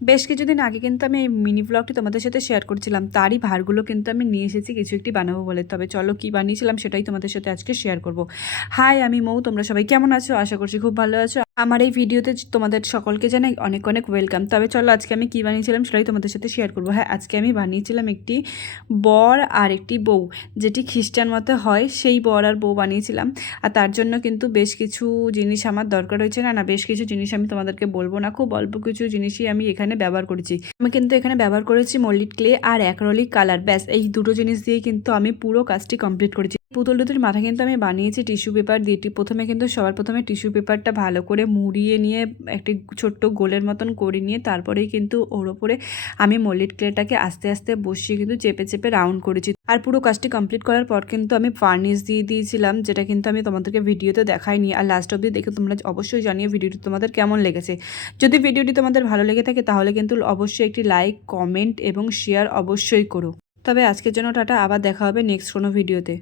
বেশ কিছুদিন আগে কিন্তু আমি এই মিনি ব্লগটি তোমাদের সাথে শেয়ার করছিলাম, তারই ভারগুলো কিন্তু আমি নিয়ে এসেছি কিছু একটি বানাবো বলে। তবে চলো কী বানিয়েছিলাম সেটাই তোমাদের সাথে আজকে শেয়ার করব। হাই, আমি মৌ, তোমরা সবাই কেমন আছো? আশা করছি খুব ভালো আছো। আমার এই ভিডিওতে তোমাদের সকলকে জানাই অনেক অনেক ওয়েলকাম। তবে চলো আজকে আমি কী বানিয়েছিলাম সেটাই তোমাদের সাথে শেয়ার করবো। হ্যাঁ, আজকে আমি বানিয়েছিলাম একটি বর আর একটি বউ, যেটি খ্রিস্টান মতে হয় সেই বর আর বউ বানিয়েছিলাম। আর তার জন্য কিন্তু বেশ কিছু জিনিস আমার দরকার হয়েছে। না বেশ কিছু জিনিস আমি তোমাদেরকে বলবো না, খুব অল্প কিছু জিনিসই আমি এখানে ব্যবহার করেছি। আমি কিন্তু এখানে ব্যবহার করেছি মল্লিড ক্লে আর অ্যাক্রিলিক কালার। ব্যাস এই দুটো জিনিস দিয়ে কিন্তু আমি পুরো কাজটি কমপ্লিট করেছি। পুতুল টুতুল মাথা কিন্তু আমি বানিয়েছি টিস্যু পেপার দিয়ে। প্রথমে কিন্তু সবার প্রথমে টিস্যু পেপারটা ভালো করে মুড়িয়ে নিয়ে একটি ছোট্ট গোলের মতন করে নিয়ে তারপরেই কিন্তু ওর ওপরে আমি মল্লিড ক্লেটাকে আস্তে আস্তে বসিয়ে কিন্তু চেপে চেপে রাউন্ড করেছি। আর পুরো কাজটি কমপ্লিট করার পর কিন্তু আমি ফার্নিশ দিয়ে দিয়েছিলাম, যেটা কিন্তু আমি তোমাদেরকে ভিডিওতে দেখাইনি। আর লাস্ট অবধি দেখে তোমরা অবশ্যই জানিয়ে ভিডিওটি তোমাদের কেমন লেগেছে। যদি ভিডিওটি তোমাদের ভালো লেগে থাকে তাহলে কিন্তু অবশ্যই একটি লাইক, কমেন্ট এবং শেয়ার অবশ্যই করো। তবে আজকের জন্য টাটা, আবার দেখা হবে নেক্সট কোনো ভিডিওতে।